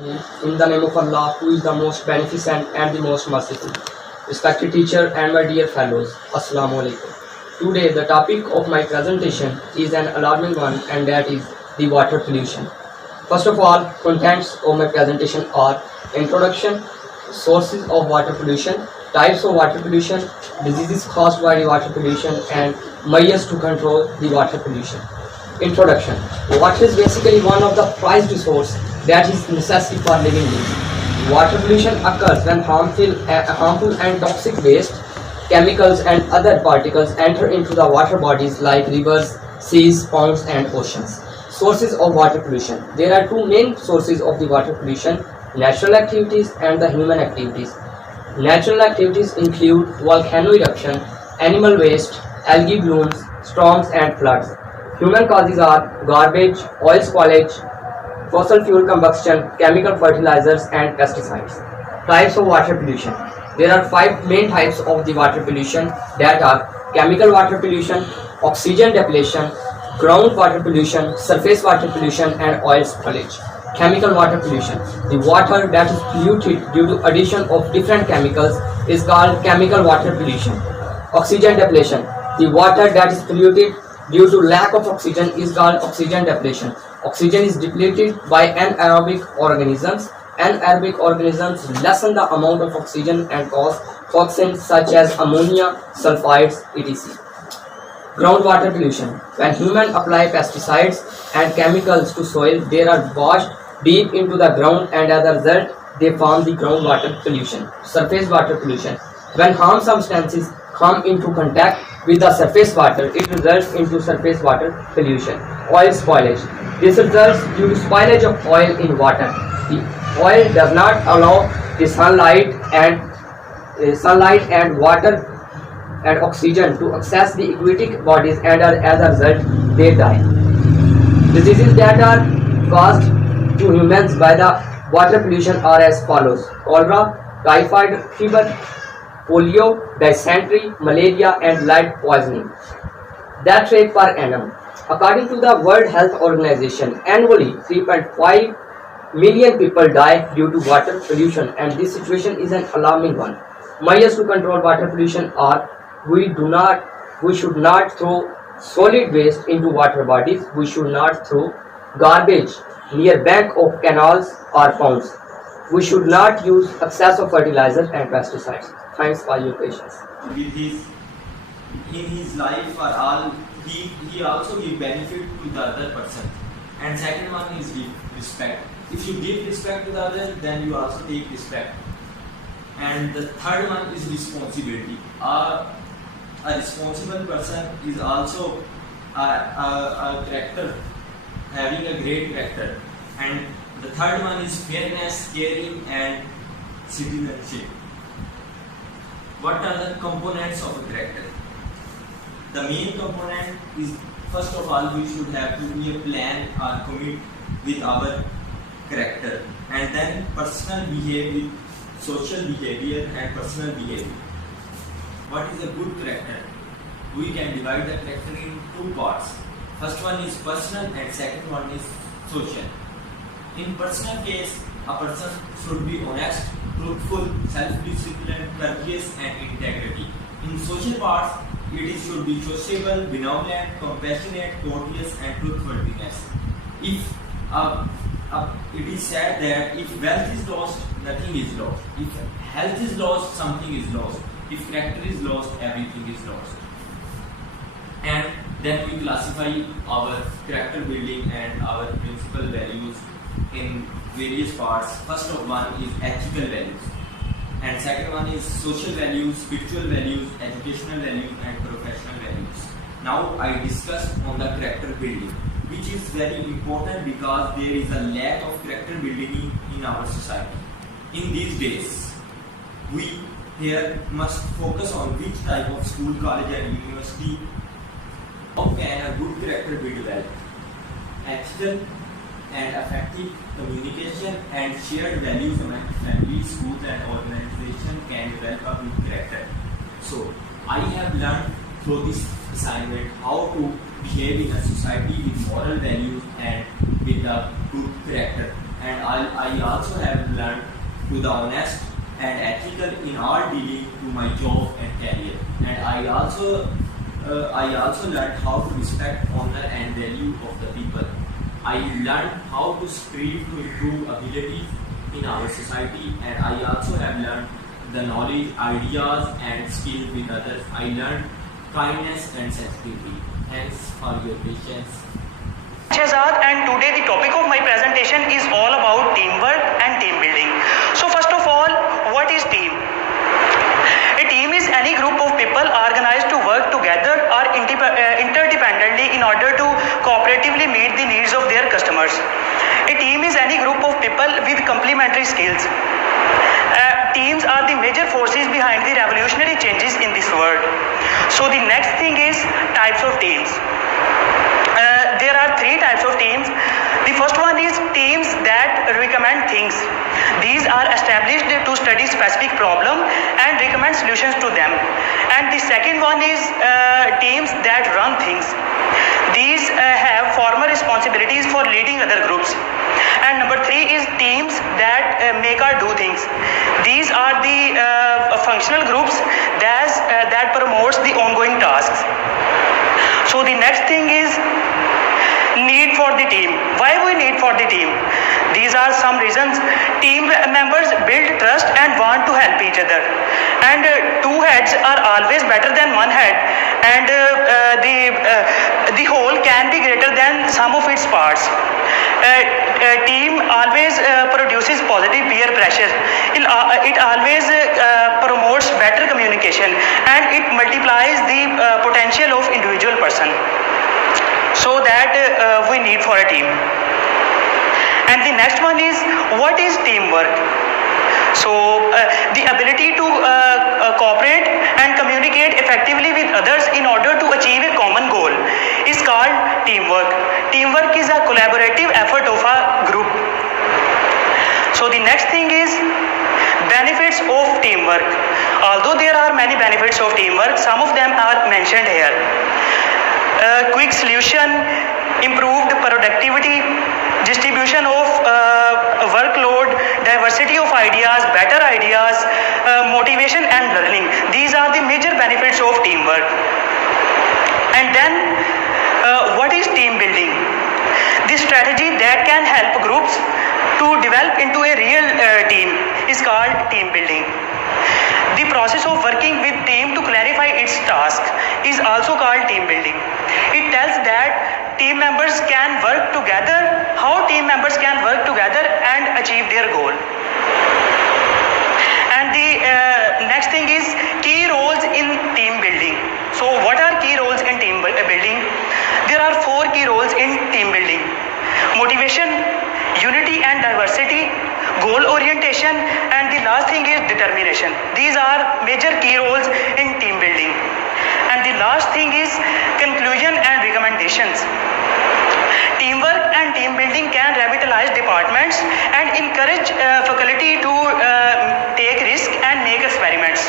In the name of Allah, who is the most beneficent and the most merciful. Respected teacher and my dear fellows, Assalamu alaikum. Today, the topic of my presentation is an alarming one, and that is the water pollution. First of all, contents of my presentation are introduction, sources of water pollution, types of water pollution, diseases caused by the water pollution, and measures to control the water pollution. Introduction. Water is basically one of the prized resources that is necessary for living beings. Water pollution occurs when harmful and toxic waste, chemicals and other particles enter into the water bodies like rivers, seas, ponds and oceans. Sources of water pollution. There are two main sources of the water pollution: natural activities and the human activities. Natural activities include volcano eruption, animal waste, algae blooms, storms and floods. Human causes are garbage, oil spoilage, fossil fuel combustion, chemical fertilizers and pesticides. Types of water pollution. There are 5 main types of the water pollution, that are chemical water pollution, oxygen depletion, ground water pollution, surface water pollution and oil spoilage. Chemical water pollution. The water that is polluted due to addition of different chemicals is called chemical water pollution. Oxygen depletion. The water that is polluted due to lack of oxygen is called oxygen depletion. Oxygen is depleted by anaerobic organisms. Anaerobic organisms lessen the amount of oxygen and cause toxins such as ammonia, sulfides, etc. Groundwater pollution. When humans apply pesticides and chemicals to soil, they are washed deep into the ground and as a result, they form the groundwater pollution. Surface water pollution. When harm substances come into contact with the surface water, it results into surface water pollution. Oil spoilage. This results due to spoilage of oil in water. The oil does not allow the sunlight and water and oxygen to access the aquatic bodies, and as a result they die. Diseases that are caused to humans by the water pollution are as follows: cholera, typhoid fever, polio, dysentery, malaria and lead poisoning. Death rate per annum. According to the World Health Organization, annually 3.5 million people die due to water pollution, and this situation is an alarming one. Measures to control water pollution are: we should not throw solid waste into water bodies. We should not throw garbage near bank of canals or ponds. We should not use excess of fertilizers and pesticides. Thanks for your patience. In his life or all, he also give benefit to the other person. And second one is give respect. If you give respect to the other, then you also take respect. And the third one is responsibility. A responsible person is also a character, having a great character. And the third one is fairness, caring and citizenship. What are the components of a character? The main component is, first of all, we should have to be a plan or commit with our character, and then personal behavior, social behavior and personal behavior. What is a good character? We can divide the character in 2 parts. First one is personal and second one is social. In personal case, a person should be honest, truthful, self-disciplined, courteous and integrity. In social parts, it should be sociable, benevolent, compassionate, courteous and truthfulness. If it is said that if wealth is lost, nothing is lost. If health is lost, something is lost. If character is lost, everything is lost. And then we classify our character building and our principal values in various parts. First of one is ethical values, and second one is social values, spiritual values, educational values and professional values. Now I discuss on the character building, which is very important because there is a lack of character building in our society. In these days, we here must focus on which type of school, college and university. How can a good character be developed? Ethical and effective communication and shared values among families, schools and organizations can develop a good character. So I have learned through this assignment how to behave in a society with moral values and with a good character. and I also have learned to the honest and ethical in all dealing to my job and career. And I also learned how to respect, honor and value of the people. I learned how to strive to improve abilities in our society, and I also have learned the knowledge, ideas and skills with others. I learned kindness and sensitivity. Thanks for your patience. Shahzad, and today the topic of my presentation is all about teamwork and team building. So first of all, what is team? A team is any group of people organized to work together or interdependently in order to cooperatively meet the needs of their customers. A team is any group of people with complementary skills. Teams are the major forces behind the revolutionary changes in this world. So the next thing is types of teams. There are three types of teams. The first one is teams that recommend things. These are established to study specific problem and recommend solutions to them. And the second one is teams that run things. These have formal responsibilities for leading other groups. And number three is teams that make or do things. These are the functional groups that promotes the ongoing tasks. So the next thing is need for the team. Why we need for the team? These are some reasons. Team members build trust and want to help each other. And two heads are always better than one head. And the whole can be greater than sum of its parts. Team always produces positive peer pressure. It always promotes better communication, and it multiplies the potential of individual person. So that we need for a team. And the next one is, what is teamwork? So the ability to cooperate and communicate effectively with others in order to achieve a common goal is called teamwork. Teamwork is a collaborative effort of a group. So the next thing is benefits of teamwork. Although there are many benefits of teamwork, some of them are mentioned here. Quick solution, improved productivity, distribution of workload, diversity of ideas, better ideas, motivation and learning. These are the major benefits of teamwork. And then what is team building? The strategy that can help groups to develop into a real team is called team building. The process of working with team to clarify its task is also called team building. It tells that team members can work together, how team members can work together and achieve their goal. And the next thing is key roles in team building. So what are key roles in team building? There are 4 key roles in team building: motivation, unity and diversity, goal orientation, and the last thing is determination. These are major key roles in team building. And the last thing is conclusion and recommendations. Teamwork and team building can revitalize departments and encourage faculty to take risk and make experiments.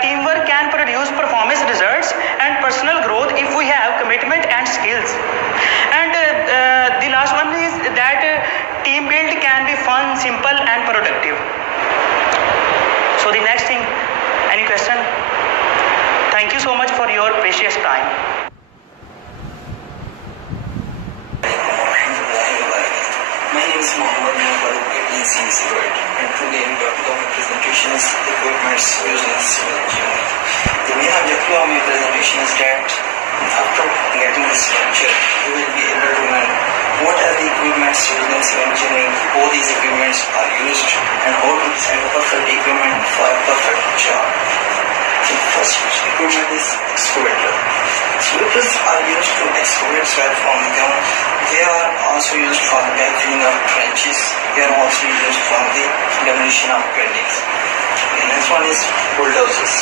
Teamwork can produce performance results and personal growth if we have commitment and skills. And the last one is that team build can be fun, simple and productive. So the next thing, any question? Thank you so much for your precious time. My name is Mohammed and today we are going to presentation is equipments used in civil engineering. The main objective of my presentation is that after getting this lecture, you will be able to learn what are the equipments used in civil engineering, how these equipments are used, and how to design a perfect equipment for a perfect job. The first equipment is excavator. Excavators are used to excavate soil from the ground. They are also used for the backfilling of trenches. They are also used for the demolition of buildings. The next one is bulldozers.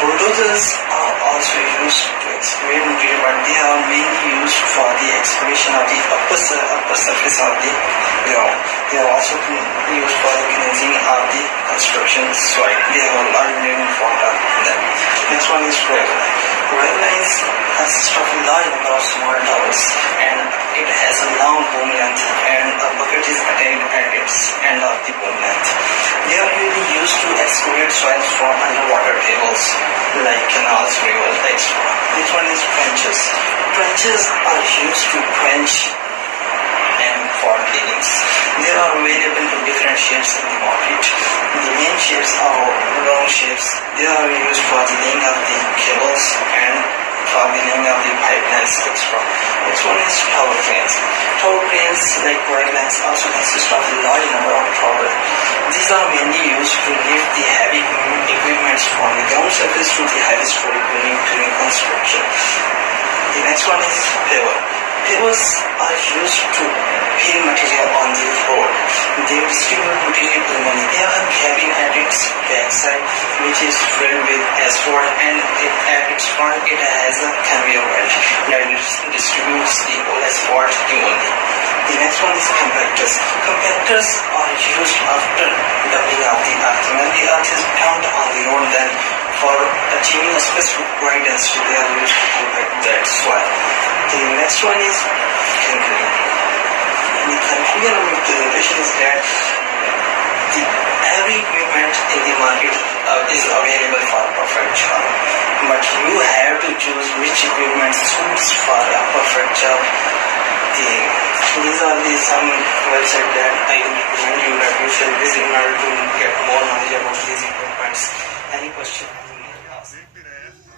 Bulldozers are also used to excavate material, but they are mainly used for the excavation of the upper surface of the ground. They are also used for the cleansing of the construction soil. They have a large meaning for that. Next one is dragger. Wavelengths consist of a large number of small towers, and it has a long boom length, and a bucket is attained at its end of the boom length. They are usually used to excavate soil from underwater tables, like canals, rivers, etc. This one is trenches. Trenches are used to trench and for diggings. They are available in different shapes in the market. The main shapes are round shapes. They are used for the laying of the cables and for the laying of the pipelines, etc. Next one is tower cranes. Tower cranes, like pipelines, also consist of a large number of towers. These are mainly used to lift the heavy equipment from the ground surface to the highest story building during construction. The next one is paver. Pavers are used to pave material on the road. They distribute material evenly. They have a cabin at its backside which is filled with asphalt, and at its front it has a conveyor belt that distributes the whole asphalt evenly. The next one is compactors. Compactors are used after dumping of the earth. When the earth is dumped on the road, then for achieving a specific dry density, they are used to compact that soil. The next one is concrete. The conclusion of the presentation is that every equipment in the market is available for perfect job, but you have to choose which equipment suits for a perfect job. These are some websites that I recommend you that you should visit in order to get more knowledge about these equipments. Any question?